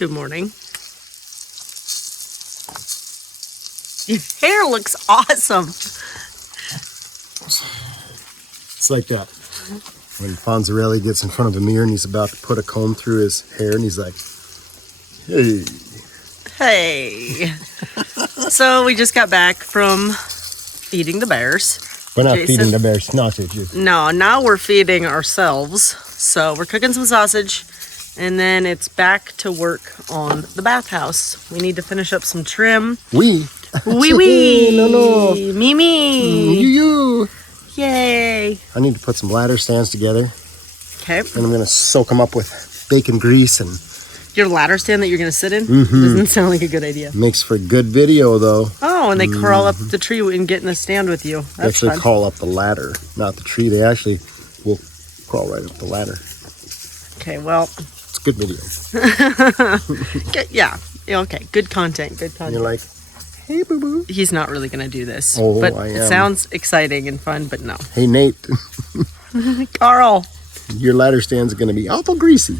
Good morning. Your hair looks awesome. It's like that. When Fonzarelli gets in front of a mirror and he's about to put a comb through his hair and he's like, hey. Hey. So we just got back from feeding the bears. We're not Jason? feeding the bears sausages. No, now we're feeding ourselves. So we're cooking some sausage and then it's back to work on the bathhouse. We need to finish up some trim. We. Wee. No. Me. You. Yay. I need to put some ladder stands together. Okay. And I'm going to soak them up with bacon grease and Your ladder stand that you're going to sit in? Doesn't sound like a good idea. makes for good video though. Oh, and they crawl up the tree and get in the stand with you. They That's actually fun. crawl up the ladder, not the tree. They actually will crawl right up the ladder. Okay, well, It's good video. yeah. Okay, good content, good And content. you're like, hey boo boo. He's not really going to do this. Oh, but I it am. sounds exciting and fun, but no. Hey Nate, Carl. your ladder stand's going to be awful greasy.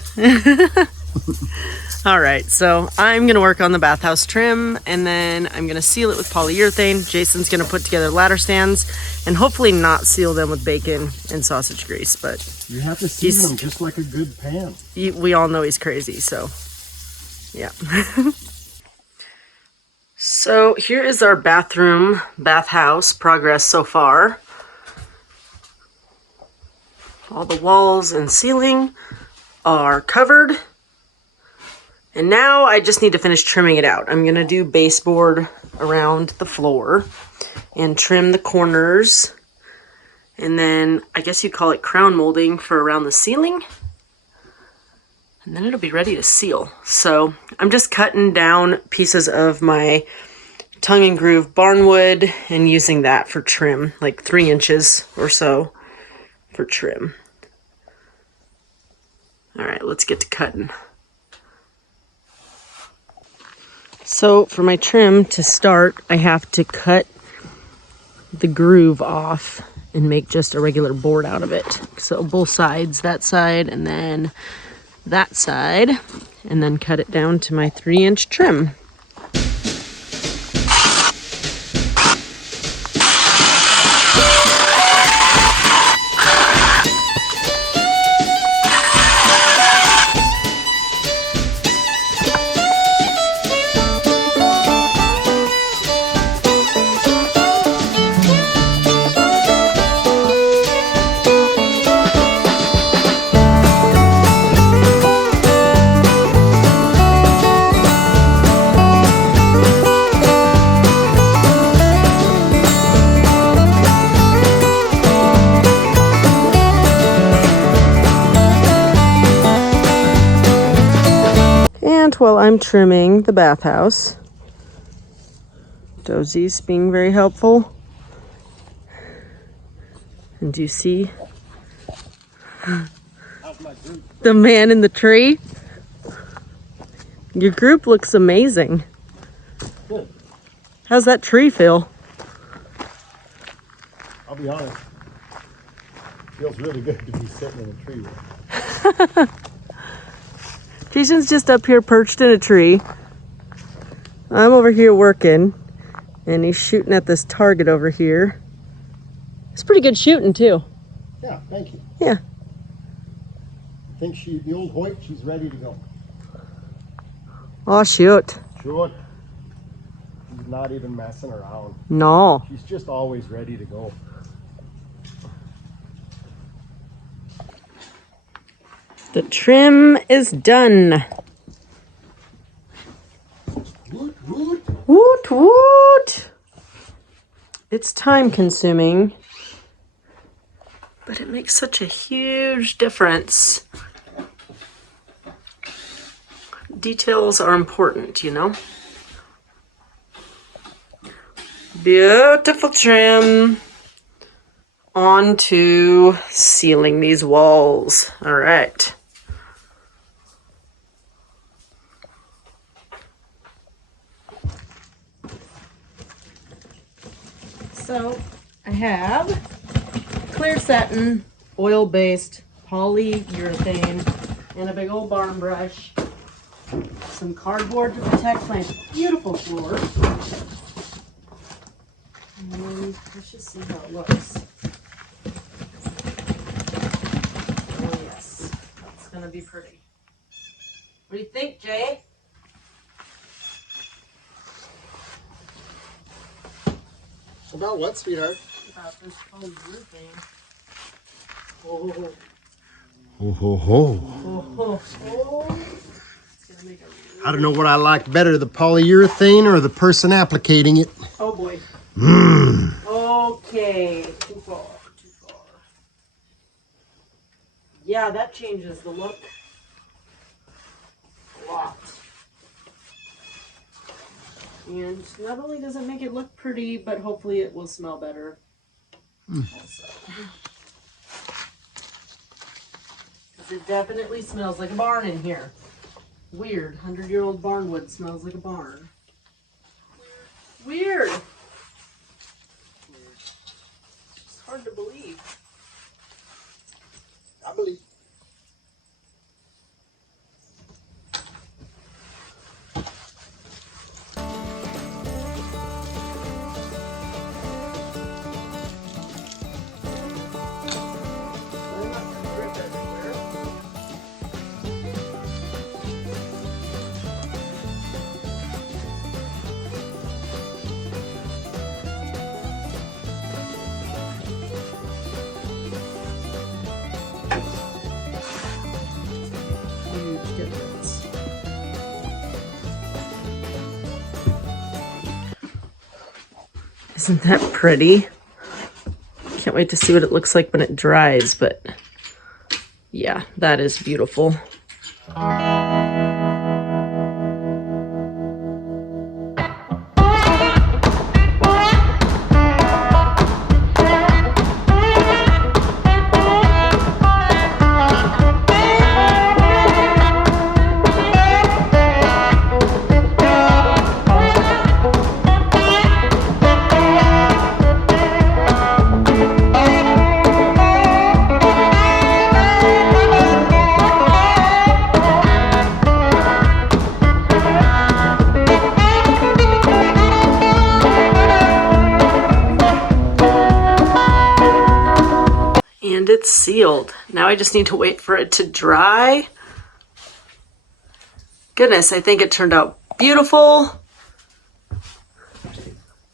All right, so I'm going to work on the bathhouse trim, and then I'm going to seal it with polyurethane. Jason's going to put together ladder stands, and hopefully not seal them with bacon and sausage grease, but You have to He's- season them just like a good pan. we all know he's crazy, so yeah. So here is our bathhouse progress so far. All the walls and ceiling are covered. And now I just need to finish trimming it out. I'm gonna do baseboard around the floor and trim the corners. And then I guess you'd call it crown molding for around the ceiling. And then it'll be ready to seal. So I'm just cutting down pieces of my tongue and groove barnwood and using that for trim, like 3 inches or so for trim. All right, let's get to cutting. So for my trim to start, I have to cut the groove off and make just a regular board out of it. So both sides, that side and then that side, and then cut it down to my 3-inch trim. And while I'm trimming the bathhouse, Dosie's being very helpful. And do you see the man in the tree? Your group looks amazing. Good. How's that tree feel? I'll be honest. Feels really good to be sitting in a tree. Jason's just up here perched in a tree. I'm over here working, and he's shooting at this target over here. It's pretty good shooting too. Yeah, thank you. Yeah. I think the old Hoyt, she's ready to go. Oh shoot. Sure. She's not even messing around. No. She's just always ready to go. The trim is done. Woot, woot. Woot woot. It's time consuming, but it makes such a huge difference. Details are important, you know? Beautiful trim. On to sealing these walls. All right. So I have clear satin, oil-based polyurethane, and a big old barn brush. some cardboard to protect my beautiful floor. And then let's just see how it looks. Oh yes, that's gonna be pretty. What do you think, Jay? About what, sweetheart? About this whole roofing. Oh, Ho ho ho. oh, oh. It's gonna make a really... I don't know what I like better, the polyurethane or the person applicating it. Oh boy. Okay, too far, too far. Yeah, that changes the look a lot. And not only does it make it look pretty, but hopefully it will smell better also. Because it definitely smells like a barn in here. Weird, 100-year-old barnwood smells like a barn. Weird. It's hard to believe. I believe. Huge difference. Isn't that pretty? Can't wait to see what it looks like when it dries, but yeah, that is beautiful. And it's sealed. Now I just need to wait for it to dry. Goodness, I think it turned out beautiful.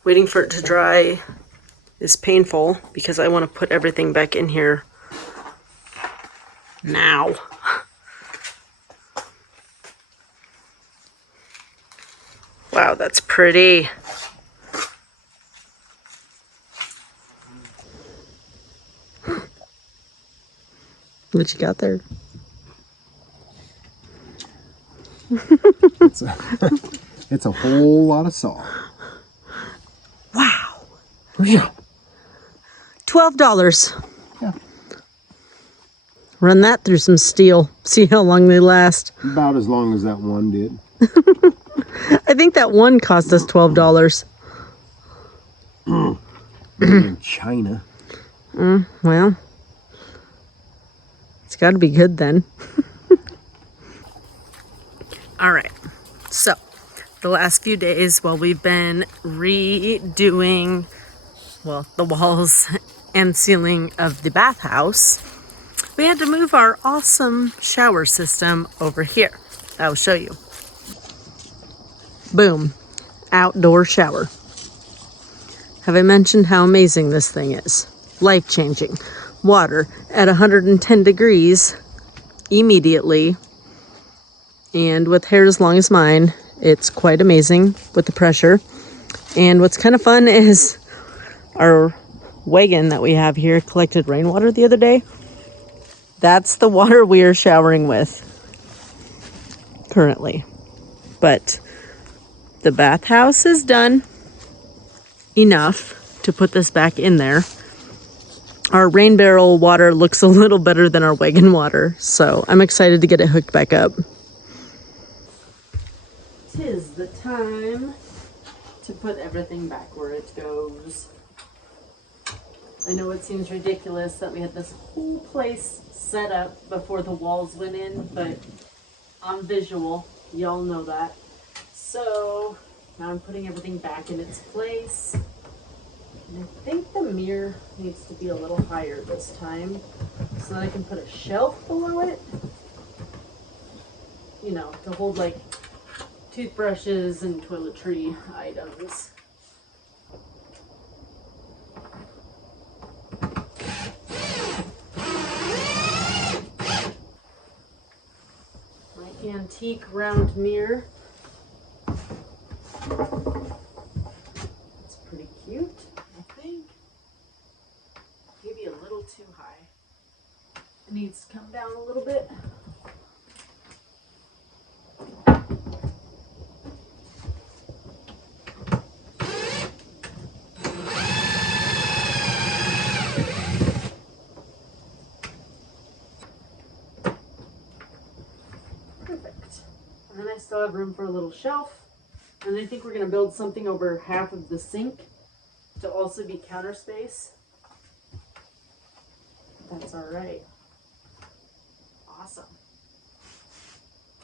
Waiting for it to dry is painful because I want to put everything back in here now. Wow, that's pretty. What you got there? It's a whole lot of salt. Wow. Yeah. $12. Yeah. Run that through some steel. See how long they last. About as long as that one did. I think that one cost us $12. Made in China. Well, it's got to be good then. All right. So, the last few days while we've been redoing, well, the walls and ceiling of the bathhouse, we had to move our awesome shower system over here. I'll show you. Boom. Outdoor shower. Have I mentioned how amazing this thing is? Life-changing. Water at 110 degrees immediately. And with hair as long as mine, it's quite amazing with the pressure. And what's kind of fun is our wagon that we have here collected rainwater the other day. That's the water we are showering with currently. But the bathhouse is done enough to put this back in there. Our rain barrel water looks a little better than our wagon water, so I'm excited to get it hooked back up. 'Tis the time to put everything back where it goes. I know it seems ridiculous that we had this whole place set up before the walls went in, but I'm visual. Y'all know that. So now I'm putting everything back in its place. And I think the mirror needs to be a little higher this time so that I can put a shelf below it. You know, to hold like toothbrushes and toiletry items. My antique round mirror. It's pretty cute, I think. Maybe a little too high. It needs to come down a little bit. Perfect. And then I still have room for a little shelf. And I think we're going to build something over half of the sink to also be counter space. That's all right. Awesome.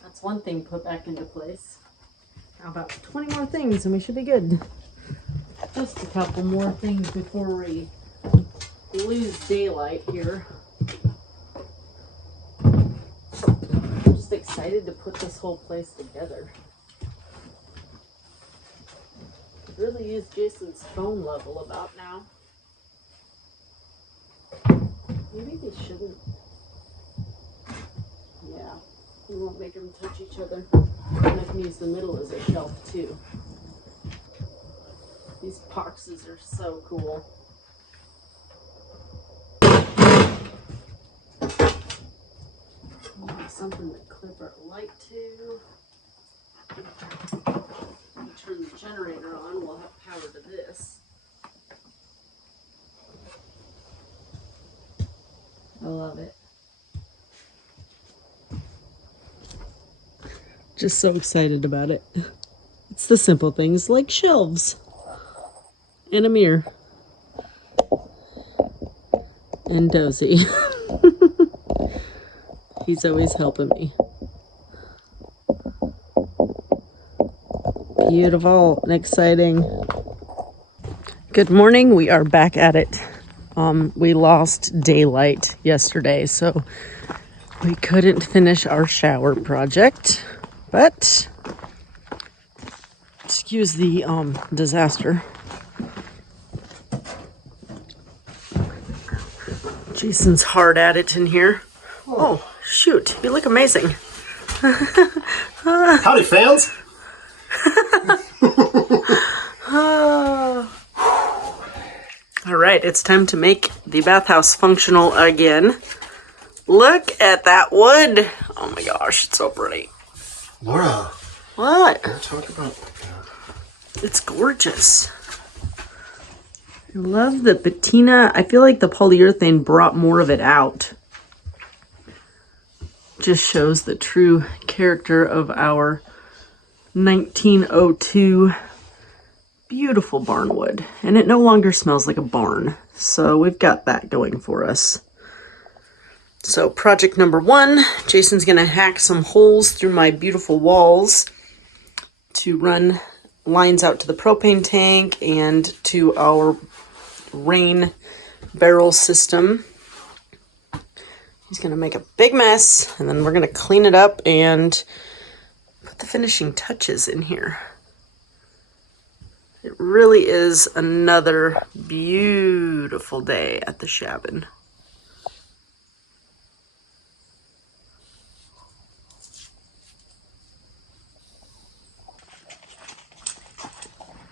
That's one thing put back into place. Now about 20 more things and we should be good. Just a couple more things before we lose daylight here. I'm just excited to put this whole place together. Could really use Jason's phone level about now. Maybe they shouldn't. Yeah, we won't make them touch each other. And I can use the middle as a shelf too. These boxes are so cool. Something to clip our light to. When we turn the generator on, we'll have power to this. I love it. Just so excited about it. It's the simple things like shelves and a mirror and Dozy. He's always helping me. Beautiful and exciting. Good morning. We are back at it. We lost daylight yesterday, so we couldn't finish our shower project. But excuse the disaster. Jason's hard at it in here. Oh, shoot. You look amazing. Howdy, fans. All right, it's time to make the bathhouse functional again. Look at that wood. Oh my gosh, it's so pretty. Laura. What? Can I talk about... It's gorgeous. I love the patina. I feel like the polyurethane brought more of it out. Just shows the true character of our 1902 beautiful barnwood. And it no longer smells like a barn. So we've got that going for us. So project number 1, Jason's gonna hack some holes through my beautiful walls to run lines out to the propane tank and to our rain barrel system. He's gonna make a big mess and then we're gonna clean it up and put the finishing touches in here. It really is another beautiful day at the Shabin.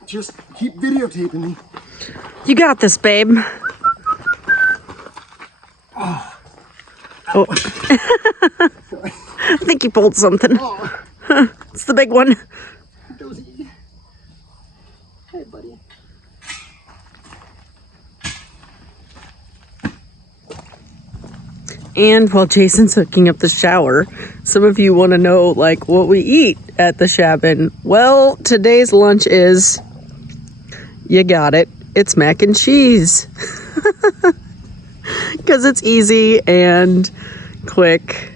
Just keep videotaping me. You got this, babe. Oh. I think you pulled something. It's the big one. Dozy. Hey, buddy. And while Jason's hooking up the shower, some of you want to know, like, what we eat at the Shabin. Well, today's lunch is, you got it, it's mac and cheese. Because it's easy and quick.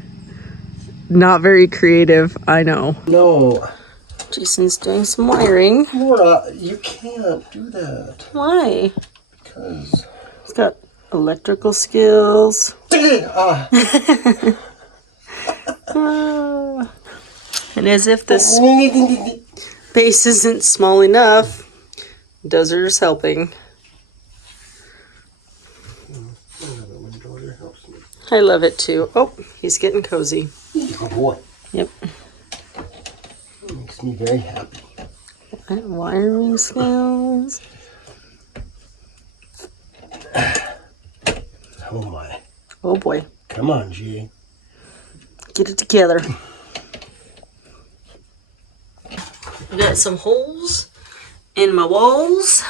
not very creative, I know. No. Jason's doing some wiring. Laura, you can't do that. Why? Because... He's got electrical skills. And as if this base isn't small enough, Dozzer's helping. I love it too. Oh, he's getting cozy. Good boy. Yep. It makes me very happy. Wiring skills. Oh my. Oh boy. Come on, G. Get it together. I got some holes in my walls.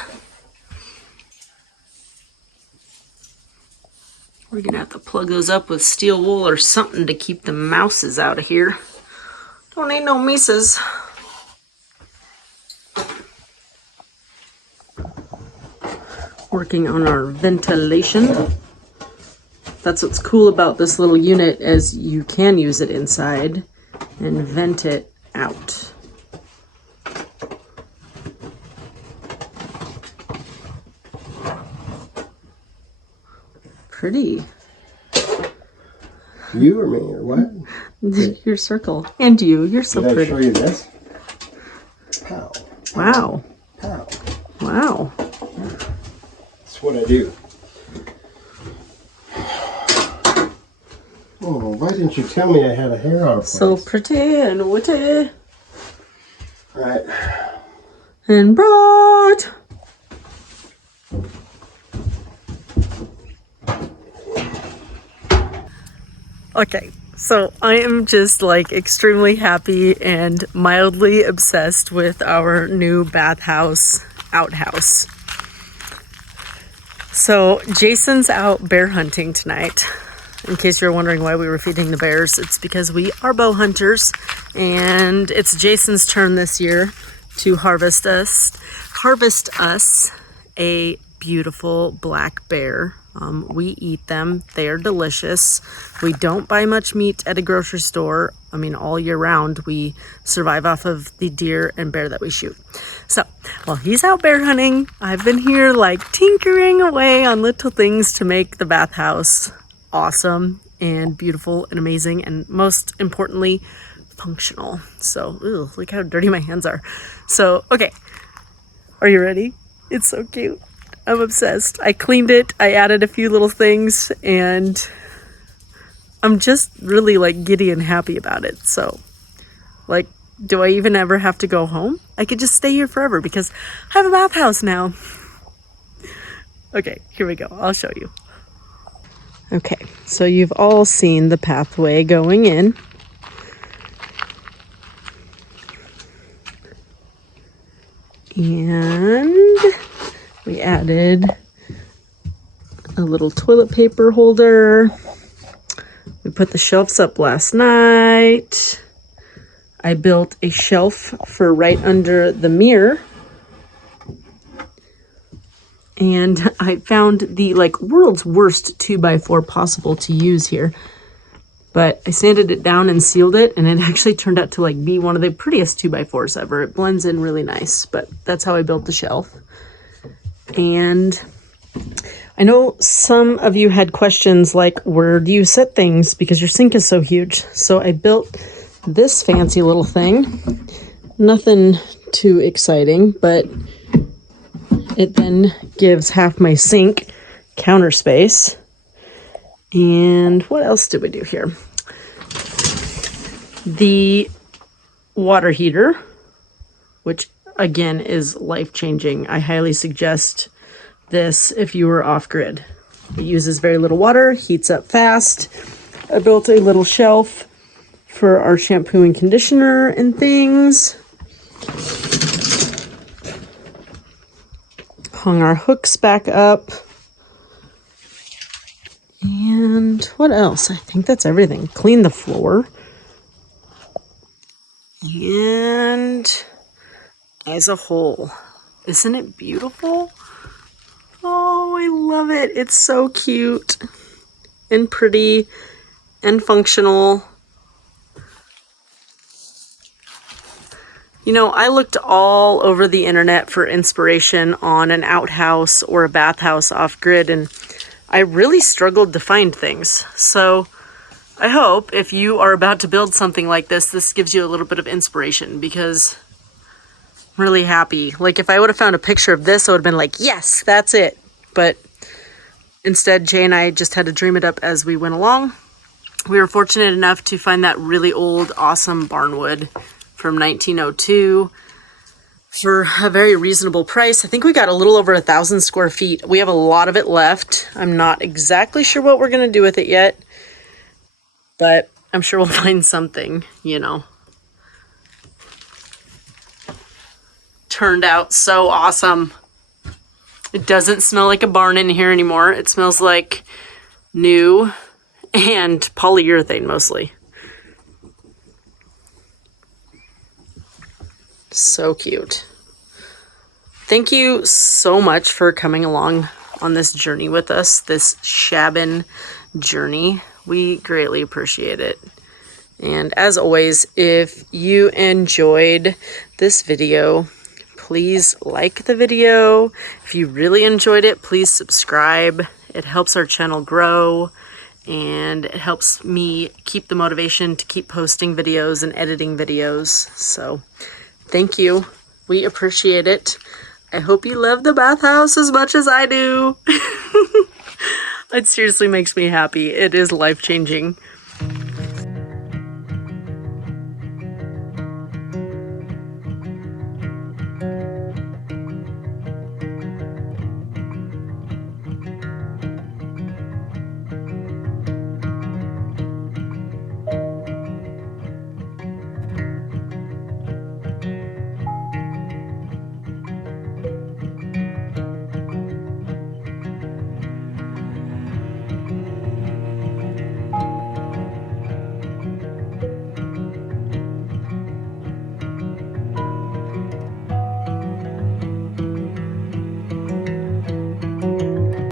We're gonna have to plug those up with steel wool or something to keep the mouses out of here. Don't need no mices. Working on our ventilation. That's what's cool about this little unit, is you can use it inside and vent it out. Pretty. You or me or what? Your circle. And you. You're so Did pretty. I show you this? Pow. Wow. Pow. Wow. That's what I do. Oh, why didn't you tell me I had a hair on a place? So pretty and witty. Right. And broad. Okay, so I am just like extremely happy and mildly obsessed with our new Bathhouse Outhouse. So Jason's out bear hunting tonight. In case you're wondering why we were feeding the bears, it's because we are bow hunters and it's Jason's turn this year to harvest us a beautiful black bear. We eat them. They are delicious. We don't buy much meat at a grocery store. I mean, all year round, we survive off of the deer and bear that we shoot. So, while he's out bear hunting, I've been here like tinkering away on little things to make the bathhouse awesome and beautiful and amazing, and most importantly, functional. So, look how dirty my hands are. So, okay. Are you ready? It's so cute. I'm obsessed. I cleaned it. I added a few little things and I'm just really like giddy and happy about it. So like, do I even ever have to go home? I could just stay here forever because I have a bathhouse now. Okay, here we go. I'll show you. Okay, so you've all seen the pathway going in. And we added a little toilet paper holder. We put the shelves up last night. I built a shelf for right under the mirror. And I found the like world's worst 2x4 possible to use here. But I sanded it down and sealed it, and it actually turned out to like be one of the prettiest 2x4s ever. It blends in really nice, but that's how I built the shelf. And I know some of you had questions like, where do you set things? Because your sink is so huge. So I built this fancy little thing. Nothing too exciting, but it then gives half my sink counter space. And what else did we do here? The water heater, which again is life-changing. I highly suggest this if you are off-grid. It uses very little water, heats up fast. I built a little shelf for our shampoo and conditioner and things. Hung our hooks back up. And what else? I think that's everything. Clean the floor. And as a whole, isn't it beautiful? Oh, I love it. It's so cute and pretty and functional. You know, I looked all over the internet for inspiration on an outhouse or a bathhouse off-grid, and I really struggled to find things. So I hope if you are about to build something like this gives you a little bit of inspiration, because I'm really happy. Like, if I would have found a picture of this, I would have been like, yes, that's it. But instead, Jay and I just had to dream it up as we went along. We were fortunate enough to find that really old, awesome barnwood from 1902 for a very reasonable price. I think we got a little over 1,000 square feet. We have a lot of it left. I'm not exactly sure what we're going to do with it yet, but I'm sure we'll find something, you know. Turned out so awesome. It doesn't smell like a barn in here anymore. It smells like new and polyurethane mostly. So cute. Thank you so much for coming along on this journey with us, this Shabin journey. We greatly appreciate it. And as always, if you enjoyed this video, please like the video. If you really enjoyed it, please subscribe. It helps our channel grow, and it helps me keep the motivation to keep posting videos and editing videos. So thank you. We appreciate it. I hope you love the bathhouse as much as I do. It seriously makes me happy. It is life-changing.